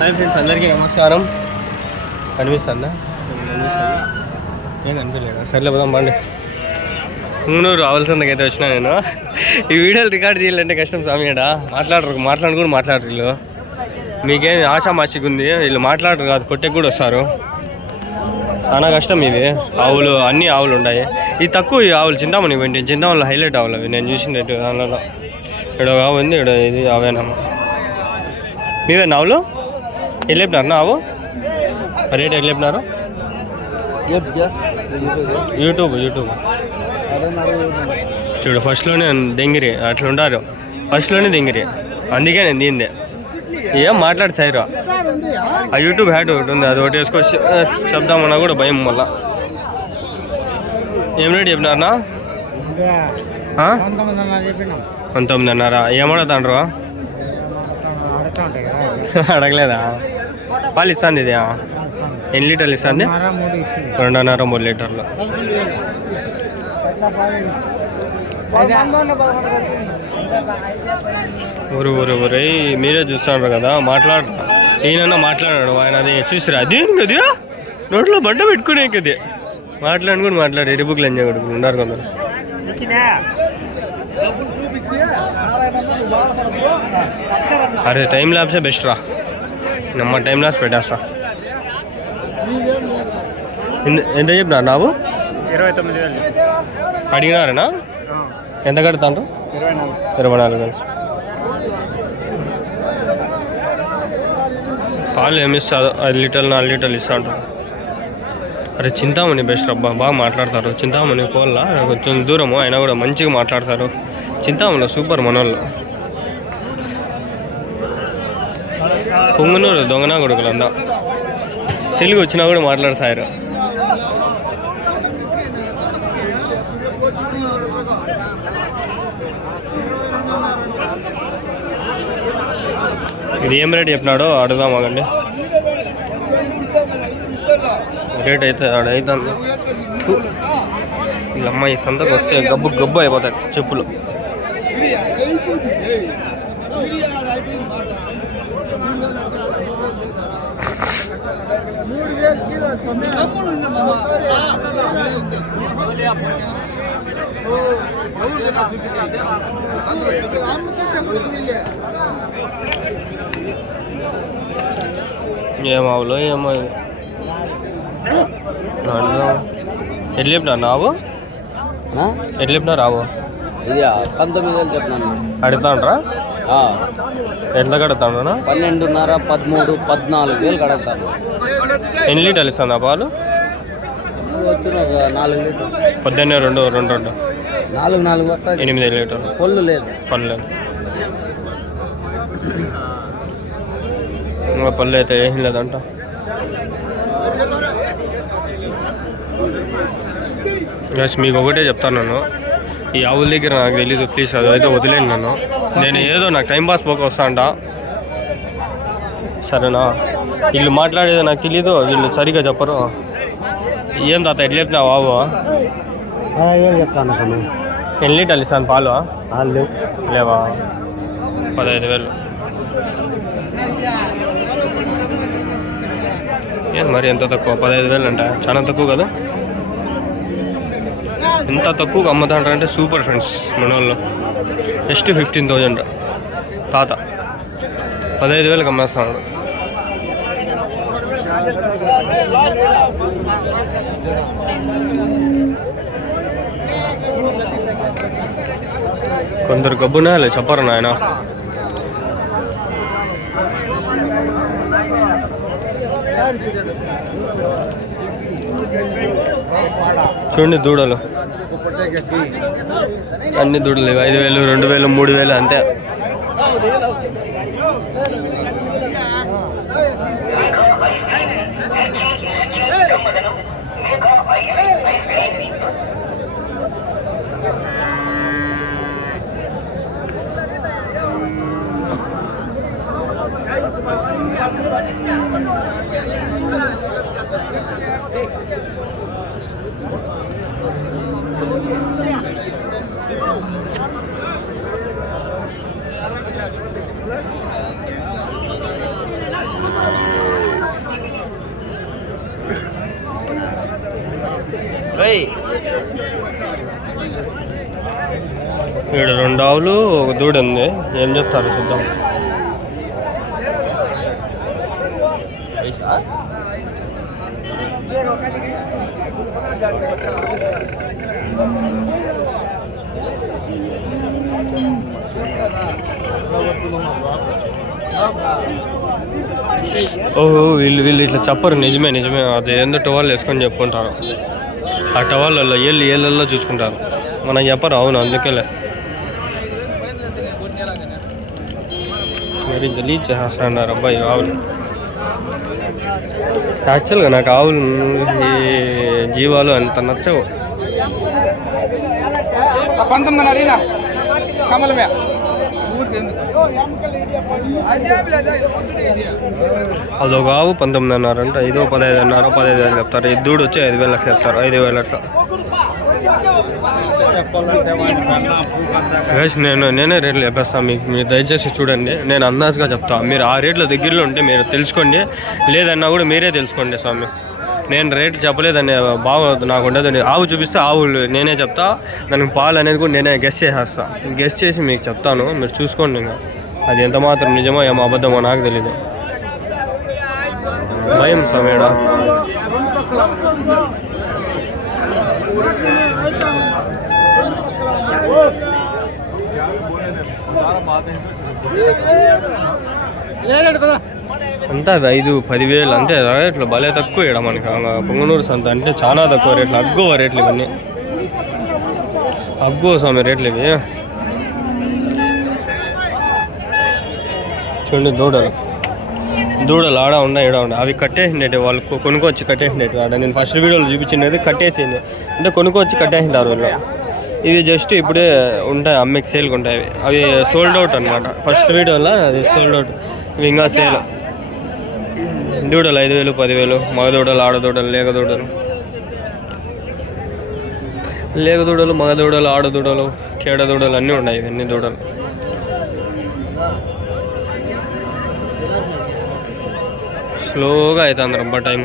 Hi friends, అందరికీ నమస్కారం. కనిపిస్తుందా? ఏం కనిపించలేదా? సర్లే పోదాం బండి. పుంగనూరు ఆవలసందకైతే వచ్చినా నేను. ఈ వీడియోలు రికార్డ్ చేయాలంటే కష్టం స్వామియాడ. మాట్లాడుకుని మాట్లాడరు వీళ్ళు. మీకేం ఆశామాషిగా ఉంది, వీళ్ళు మాట్లాడరు కాదు, కొట్టెకి కూడా వస్తారు. చాలా కష్టం ఇది. ఆవులు అన్ని ఆవులు ఉన్నాయి. ఇది తక్కువ ఈ ఆవులు. చింతామణి వెంటి చింతామణిలో హైలైట్ ఆవులు అవి నేను చూసినట్టు. దానిలో ఇక్కడ ఆవు ఉంది, ఇక్కడ ఇది ఆవేనమ్మ. మీవే ఆవులు ఎట్లా చెప్పినారు ఆవు రేట్ ఎట్లా చెప్పినారు? యూట్యూబ్ చూడు, ఫస్ట్లోనే దెంగిరి అట్లా ఉంటారు. ఫస్ట్లోనే దెంగిరి, అందుకే నేను దీందే. ఏం మాట్లాడు సైరా. ఆ యూట్యూబ్ హ్యాట్ ఒకటి ఉంది, అది ఒకటి వేసుకొచ్చి చెప్దామన్నా కూడా భయం. మళ్ళా ఏం రేటు చెప్పినారనా? 19.5. ఏమడుగుతాండ్రు? అడగలేదా? పాలు ఇస్తుంది ఇది? ఎన్ని లీటర్లు ఇస్తుంది? 2.5-3 లీటర్లు. ఊరు మీరే చూస్తున్నారు కదా. మాట్లాడు, ఈయనన్నా మాట్లాడాడు. ఆయన అది చూసిరా, అదేం కదా నోట్లో బండ పెట్టుకునే కదే. మాట్లాడు మాట్లాడు. ఎరుబుక్లు ఎంజాయ్ కొడుకులు ఉన్నారు కొందరు. అరే టైం ల్యాబ్సే బెస్ట్ రా. నమ్మ టైం ల్యాబ్స్ పెట్టేస్తా. ఎంత చెప్పినారు నాకు? 29,000 అడిగినారేనా? ఎంత కడతాండ్రు? 24,000. పాలు ఏమిస్తారు? 5 లీటర్లు 4 లీటర్లు ఇస్తా అంటారు. అరే చింతామణి బెస్ట్ అబ్బా, బాగా మాట్లాడతారు. చింతామణి కోళ్ళ కొంచెం దూరము అయినా కూడా మంచిగా మాట్లాడతారు. చింతామణిలో సూపర్ మనోళ్ళు. పొంగునూరు దొంగనా కొడుకులందా తెలుగు వచ్చినా కూడా మాట్లాడతారు. ఇది ఏం రేట్ చెప్పినాడో అడుగుదాం ఆగండి. రేట్ అయితే అవుతుంది. వీళ్ళమ్మ ఈ సంతకు వస్తే గబ్బు అయిపోతాయి చెప్పులు. ఏమావులో ఏమో ఇది. ఎట్లా చెప్పినారు నావు? ఎట్లా చెప్పినారు రావు? ఇది 19,000 చెప్పినాను. అడుగుతాండ్రా? ఎంత కడతాను? 12.5, 13, 14,000 కడతాను. ఎన్ని లీటర్లు ఇస్తుంది ఆ పాలు? 4 లీటర్లు. పొద్దున్నే 2 4 వస్తాయి. 8 లీటర్లు. పళ్ళు లేదు. ఇంకా పళ్ళు అయితే ఏం లేదంట. మీకు ఒకటే చెప్తాను, నేను ఈ ఆవుల దగ్గర నాకు తెలీదు, ప్లీజ్ అదైతే వదిలేను. నేను ఏదో నాకు టైంపాస్ పోక వస్తా అంట, సరేనా? వీళ్ళు మాట్లాడేది నాకు తెలీదు, వీళ్ళు సరిగ్గా చెప్పరు. ఏం తాత ఎట్లా చెప్తున్నావు బాబు? చెప్తాను. ఎన్ని లీటర్లు ఇస్తాను పాలు? లేవా? 15,000. ఏం మరి ఎంత తక్కువ? 15,000 అంటే చాలా తక్కువ కదా. ఎంత తక్కువగా అమ్ముతాంటారంటే సూపర్ ఫ్రెండ్స్. మన వాళ్ళు జస్ట్ 15,000 తాత 15,000కి అమ్మేస్తాడు. కొందరు గబ్బునే చెప్పరు నాయన. చూడండి దూడలు, అన్ని దూడలు 5,000, 2,000, 3,000 అంతే. ఇక్కడ 2 ఆవులు ఒక దూడ ఉంది. ఏం చెప్తారు చూద్దాం. ఓహో వీళ్ళు ఇట్లా చెప్పరు. నిజమే అది ఏందో టవల్ వేసుకొని చెప్పుకుంటారు. ఆ టవాళ్ళల్లో ఏళ్ళల్లో చూసుకుంటారు. మనం చెప్పరు. అవును, అందుకేలే మరి గలీజ్ చేస్తున్నారు అబ్బాయి ఆవులు. యాక్చువల్గా నాకు ఆవులు ఈ జీవాలు అంత నచ్చవు. అదొక ఆవు 19,500 అంటే 5, 15,500, 15,000 చెప్తారు. ఈ దూడు వచ్చి 5,000 లక్షలు చెప్తారు. 5,000 అట్లా. నేనే రేట్లు చెప్పేస్తాను మీకు. మీరు దయచేసి చూడండి. నేను అందాజుగా చెప్తాను. మీరు ఆ రేట్ల దగ్గరలో ఉంటే మీరు తెలుసుకోండి. లేదన్నా కూడా మీరే తెలుసుకోండి స్వామి. నేను రేటు చెప్పలేదని బాగోదు, నాకు ఉండదు. ఆవు చూపిస్తే ఆవులు నేనే చెప్తా. దానికి పాలు అనేది కూడా నేనే గెస్ చేసేస్తాను. గెస్ చేసి మీకు చెప్తాను. మీరు చూసుకోండి. ఇంకా అది ఎంత మాత్రం నిజమో ఏమో అబద్ధమో నాకు తెలీదు. భయం సమేడ. అంతా 5, 10,000 అంతే రేట్లు. భలే తక్కువ ఇక్కడ మనకి పొంగనూరు సంత అంటే చాలా తక్కువ రేట్లు. అగ్గో రేట్లు ఇవన్నీ. అగ్గో స్వామి రేట్లు ఇవి. చూడండి దూడలు ఆడ ఈడ ఉండ. అవి కట్టేసిండేవి వాళ్ళు కొనుక్కొచ్చి కట్టేసిండేవి ఆడ. నేను ఫస్ట్ వీడియోలో చూపించినది కట్టేసింది అంటే కొనుక్కొచ్చి కట్టేసింటారు వాళ్ళు. ఇవి జస్ట్ ఇప్పుడే ఉంటాయి, అమ్మకి సేల్కి ఉంటాయి. అవి సోల్డ్ అవుట్ అనమాట. ఫస్ట్ వీడియోలో అది సోల్డ్ అవుట్. ఇవి ఇంకా సేల్. దూడలు 5,000, 10,000. మగదూడలు, ఆడదూడలు, లేగదూడలు, మగదూడలు, ఆడదూడలు, కేడదూడలు అన్నీ ఉన్నాయి. ఇవన్నీ దూడలు. స్లోగా అవుతుంది రబ్బా టైం.